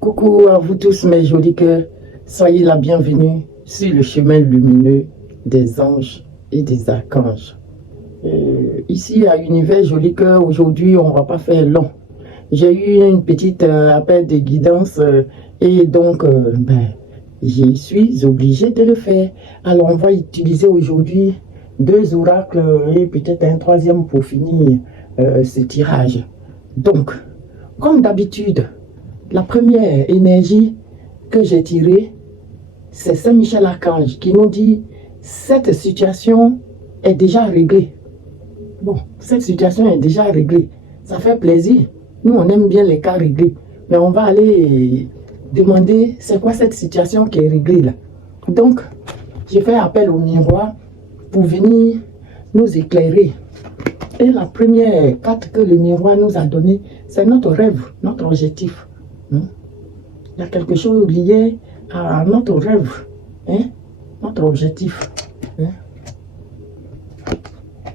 Coucou à vous tous mes jolis cœurs, soyez la bienvenue sur le chemin lumineux des anges et des archanges. Ici à Univers Joli Cœur, aujourd'hui on va pas faire long. J'ai eu une petite appel de guidance et donc je suis obligé de le faire. Alors on va utiliser aujourd'hui 2 oracles et peut-être un 3e pour finir ce tirage. Donc, comme d'habitude, la première énergie que j'ai tirée, c'est Saint-Michel Archange qui nous dit « Cette situation est déjà réglée ». Bon, cette situation est déjà réglée. Ça fait plaisir. Nous, on aime bien les cas réglés. Mais on va aller demander c'est quoi cette situation qui est réglée là. Donc, j'ai fait appel au miroir pour venir nous éclairer. Et la première carte que le miroir nous a donnée, c'est notre rêve, notre objectif. Il y a quelque chose lié à notre rêve, notre objectif.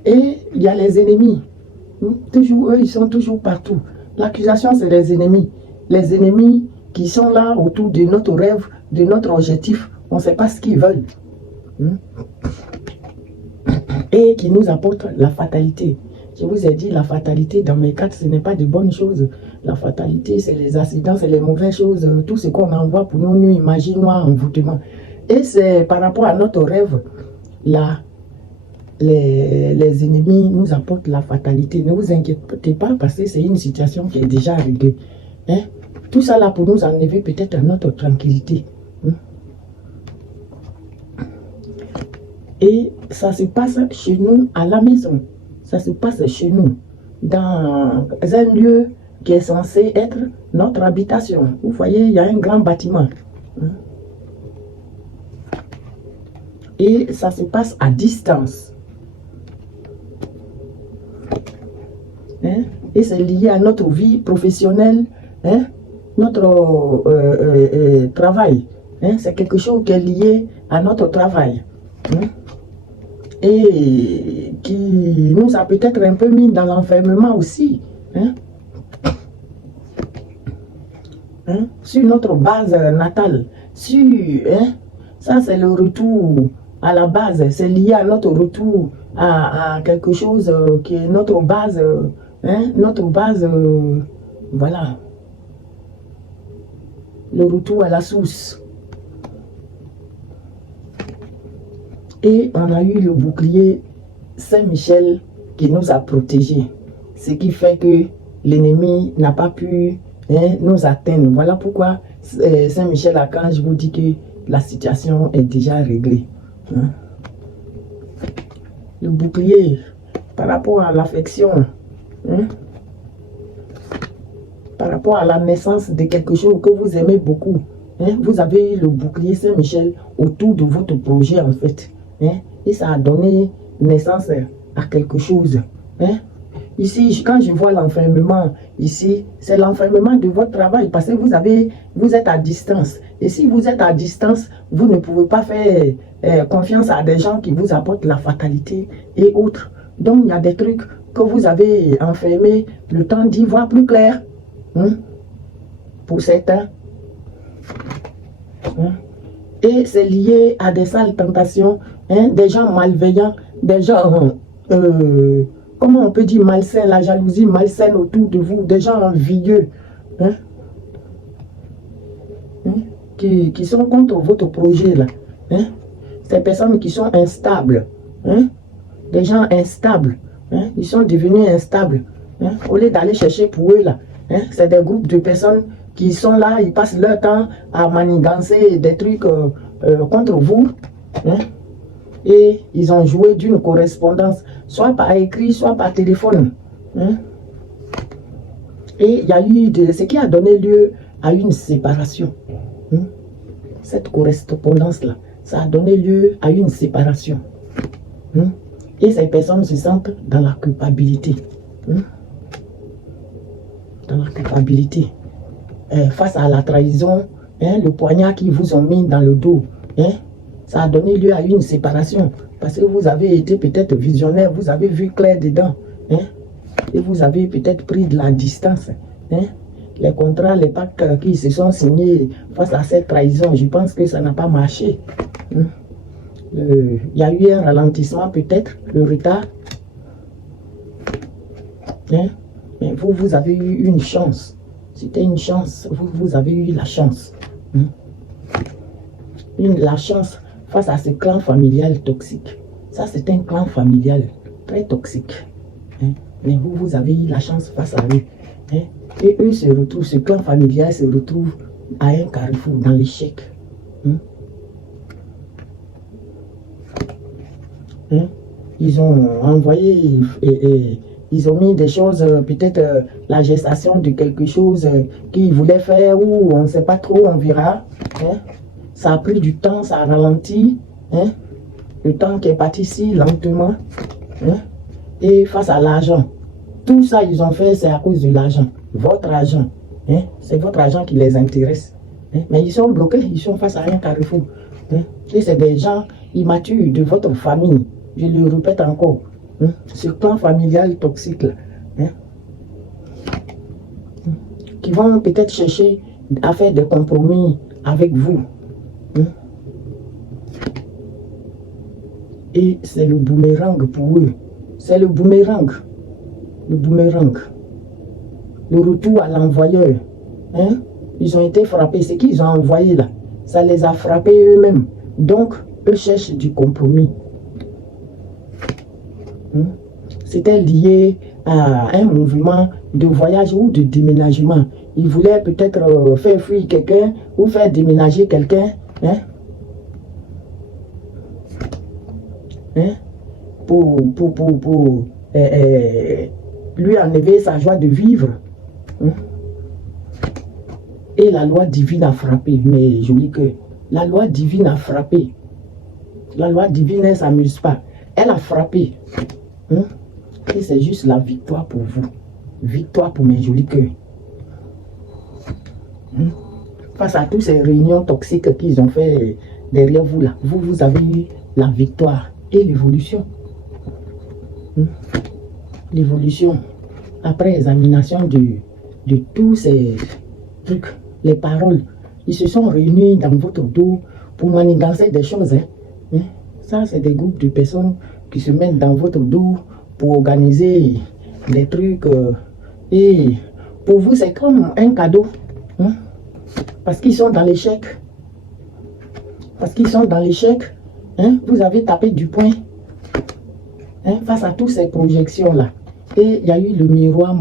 Et il y a les ennemis. Toujours, eux, ils sont toujours partout. L'accusation, c'est les ennemis. Les ennemis qui sont là autour de notre rêve, de notre objectif. On ne sait pas ce qu'ils veulent. Et qui nous apportent la fatalité. Je vous ai dit, la fatalité, dans mes cartes, ce n'est pas de bonnes choses. La fatalité, c'est les accidents, c'est les mauvaises choses, tout ce qu'on envoie pour nous imaginer envoûtement. Et c'est par rapport à notre rêve, là, les ennemis nous apportent la fatalité. Ne vous inquiétez pas parce que c'est une situation qui est déjà réglée. Tout ça là pour nous enlever peut-être notre tranquillité. Et ça se passe chez nous à la maison. Ça se passe chez nous, dans un lieu qui est censé être notre habitation. Vous voyez, il y a un grand bâtiment. Et ça se passe à distance. Et c'est lié à notre vie professionnelle, notre travail. C'est quelque chose qui est lié à notre travail. Et qui nous a peut-être un peu mis dans l'enfermement aussi. Sur notre base natale. Ça, c'est le retour à la base. C'est lié à notre retour à quelque chose qui est notre base. Notre base, voilà. Le retour à la source. Et on a eu le bouclier Saint-Michel qui nous a protégés. Ce qui fait que l'ennemi n'a pas pu nous atteindre. Voilà pourquoi Saint-Michel Archange vous dit que la situation est déjà réglée. Le bouclier par rapport à l'affection, par rapport à la naissance de quelque chose que vous aimez beaucoup. Vous avez le bouclier Saint-Michel autour de votre projet en fait. Et ça a donné naissance à quelque chose. Ici, quand je vois l'enfermement, ici, c'est l'enfermement de votre travail parce que vous êtes à distance. Et si vous êtes à distance, vous ne pouvez pas faire confiance à des gens qui vous apportent la fatalité et autres. Donc, il y a des trucs que vous avez enfermés, le temps d'y voir plus clair. Pour certains. Et c'est lié à des sales tentations, des gens malveillants, des gens, comment on peut dire malsains, la jalousie malsaine autour de vous, des gens envieux, qui sont contre votre projet là. Ces personnes qui sont instables, des gens instables, ils sont devenus instables, au lieu d'aller chercher pour eux là. C'est des groupes de personnes qui sont là, ils passent leur temps à manigancer des trucs contre vous. Et ils ont joué d'une correspondance, soit par écrit, soit par téléphone. Et il y a eu ce qui a donné lieu à une séparation. Cette correspondance-là, ça a donné lieu à une séparation. Et ces personnes se sentent dans la culpabilité. Dans la culpabilité. Face à la trahison, le poignard qu'ils vous ont mis dans le dos, ça a donné lieu à une séparation. Parce que vous avez été peut-être visionnaire, vous avez vu clair dedans. Et vous avez peut-être pris de la distance. les contrats, les pactes qui se sont signés face à cette trahison, je pense que ça n'a pas marché. Il y a eu un ralentissement peut-être, le retard. Mais vous, vous avez eu une chance. C'était une chance, vous avez eu la chance. La chance face à ce clan familial toxique. Ça, c'est un clan familial très toxique. Mais vous, vous avez eu la chance face à eux. Et eux se retrouvent, ce clan familial se retrouve à un carrefour, dans l'échec. Ils ont envoyé, ils ont mis des choses, peut-être la gestation de quelque chose qu'ils voulaient faire, ou on ne sait pas trop, on verra. Ça a pris du temps, ça a ralenti. Le temps qui est parti si lentement. Et face à l'argent, tout ça ils ont fait, c'est à cause de l'argent. Votre argent. C'est votre argent qui les intéresse. Mais ils sont bloqués, ils sont face à un carrefour. Et c'est des gens immatures de votre famille. Je le répète encore. Ce clan familial toxique là. Qui vont peut-être chercher à faire des compromis avec vous. Et c'est le boomerang pour eux. C'est le boomerang. Le boomerang. Le retour à l'envoyeur. Ils ont été frappés. Ce qu'ils ont envoyé là, ça les a frappés eux-mêmes. Donc, eux cherchent du compromis. C'était lié à un mouvement de voyage ou de déménagement. Ils voulaient peut-être faire fuir quelqu'un ou faire déménager quelqu'un. Pour lui enlever sa joie de vivre. Et la loi divine a frappé. Mais je dis que la loi divine a frappé. La loi divine, elle ne s'amuse pas. Elle a frappé. Et c'est juste la victoire pour vous. Victoire pour mes jolis cœurs. Face à toutes ces réunions toxiques qu'ils ont fait derrière vous là, vous avez eu la victoire et l'évolution. L'évolution. Après examination de tous ces trucs, les paroles, ils se sont réunis dans votre dos pour manigancer des choses. Ça, c'est des groupes de personnes qui se mettent dans votre dos pour organiser des trucs. Et pour vous, c'est comme un cadeau. Parce qu'ils sont dans l'échec. Parce qu'ils sont dans l'échec. Vous avez tapé du poing. Face à toutes ces projections-là. Et il y a eu le miroir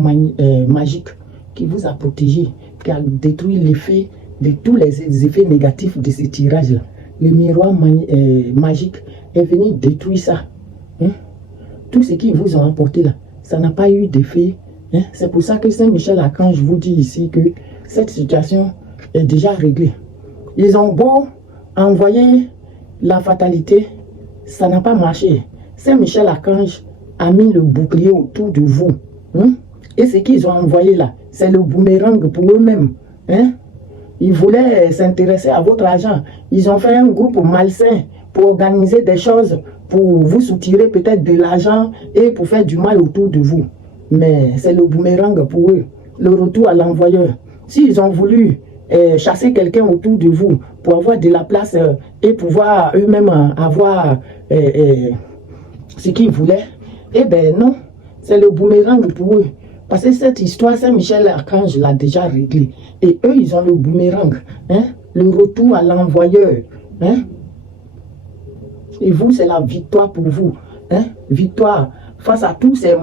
magique qui vous a protégé, qui a détruit l'effet de tous les effets négatifs de ce tirage-là. Le miroir magique est venu détruire ça. Tout ce qu'ils vous ont apporté là, ça n'a pas eu d'effet. C'est pour ça que Saint-Michel-Archange vous dit ici que cette situation est déjà réglée. Ils ont beau envoyer la fatalité, ça n'a pas marché. Saint-Michel-Archange a mis le bouclier autour de vous. Et ce qu'ils ont envoyé là, c'est le boomerang pour eux-mêmes. Ils voulaient s'intéresser à votre argent. Ils ont fait un groupe malsain pour organiser des choses, pour vous soutirer peut-être de l'argent et pour faire du mal autour de vous. Mais c'est le boomerang pour eux, le retour à l'envoyeur. S'ils ont voulu chasser quelqu'un autour de vous pour avoir de la place et pouvoir eux-mêmes avoir ce qu'ils voulaient, eh bien non, c'est le boomerang pour eux. Parce que cette histoire, Saint-Michel-Archange l'a déjà réglée. Et eux, ils ont le boomerang, le retour à l'envoyeur. Et vous, c'est la victoire pour vous. Victoire face à tous ces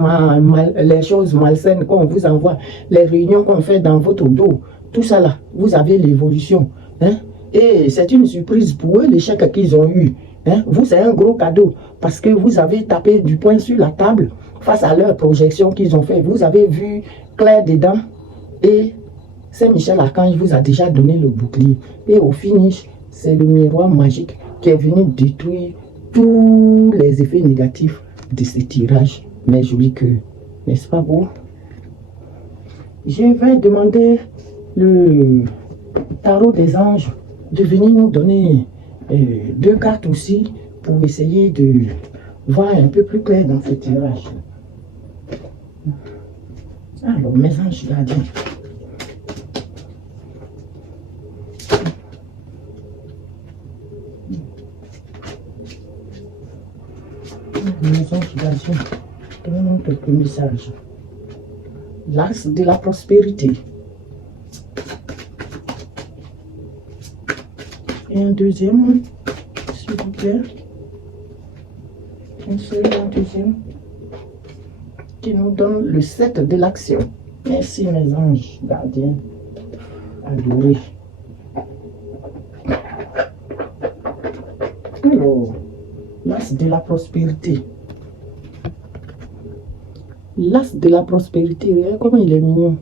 les choses malsaines qu'on vous envoie, les réunions qu'on fait dans votre dos. Tout ça là, vous avez l'évolution. Et c'est une surprise pour eux, l'échec qu'ils ont eu. Vous, c'est un gros cadeau parce que vous avez tapé du poing sur la table face à leur projection qu'ils ont fait. Vous avez vu clair dedans et Saint-Michel-Archange vous a déjà donné le bouclier. Et au finish, c'est le miroir magique qui est venu détruire tous les effets négatifs de ce tirage. Mais joli que, n'est-ce pas beau? Je vais demander le tarot des anges de venir nous donner 2 cartes aussi pour essayer de voir un peu plus clair dans ce tirage. Alors, mes anges gardiens, Les anges gardiens, donnez-nous quelques messages. L'axe de la prospérité. Et un deuxième, s'il vous plaît. Un seul, un deuxième. Qui nous donne le 7 de l'action. Merci mes anges gardiens. Adorés. Alors, l'as de la prospérité. L'as de la prospérité, regarde comment il est mignon.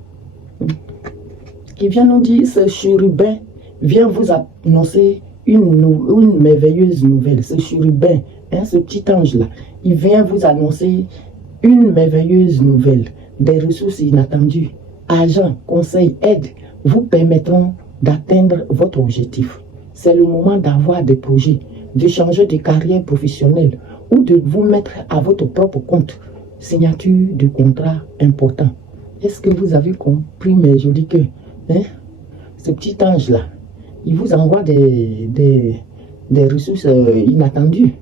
Il vient nous dire, ce chérubin vient vous annoncer une merveilleuse nouvelle. Ce chérubin, hein, ce petit ange-là, il vient vous annoncer une merveilleuse nouvelle. Des ressources inattendues, argent, conseils, aide vous permettront d'atteindre votre objectif. C'est le moment d'avoir des projets, de changer de carrière professionnelle ou de vous mettre à votre propre compte. Signature de contrat important. Est-ce que vous avez compris, mes jolis cœurs, hein? Ce petit ange-là, il vous envoie des ressources inattendues.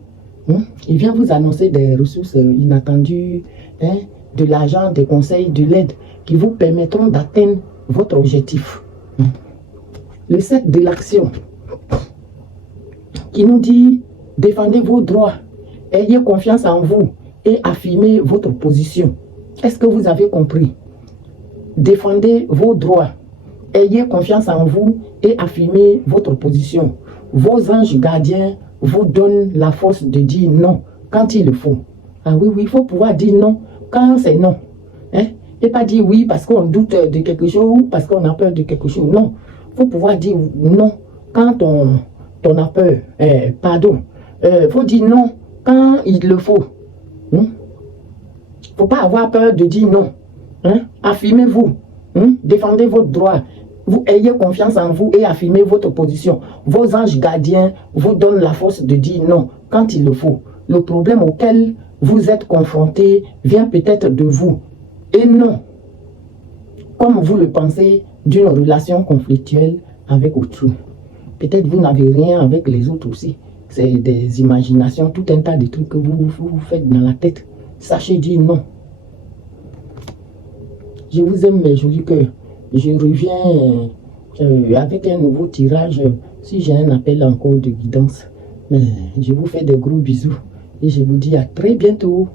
Hein? Il vient vous annoncer des ressources inattendues, hein? De l'argent, des conseils, de l'aide qui vous permettront d'atteindre votre objectif. Le 7 de l'action qui nous dit défendez vos droits, ayez confiance en vous et affirmez votre position. Est-ce que vous avez compris? Défendez vos droits, ayez confiance en vous et affirmez votre position. Vos anges gardiens vous donnent la force de dire non quand il le faut. Ah oui, il faut pouvoir dire non quand c'est non. Hein? Et pas dire oui parce qu'on doute de quelque chose ou parce qu'on a peur de quelque chose. Non, il faut pouvoir dire non quand on a peur. Pardon. Il faut dire non quand il le faut. Il ne faut pas avoir peur de dire non. Hein? Affirmez-vous. Défendez votre droit. Vous ayez confiance en vous et affirmez votre position. Vos anges gardiens vous donnent la force de dire non quand il le faut. Le problème auquel vous êtes confronté vient peut-être de vous. Et non, comme vous le pensez, d'une relation conflictuelle avec autrui. Peut-être vous n'avez rien avec les autres aussi. C'est des imaginations, tout un tas de trucs que vous faites dans la tête. Sachez dire non. Je vous aime, mes jolis cœurs. Je reviens avec un nouveau tirage si j'ai un appel encore de guidance. Mais je vous fais de gros bisous et je vous dis à très bientôt.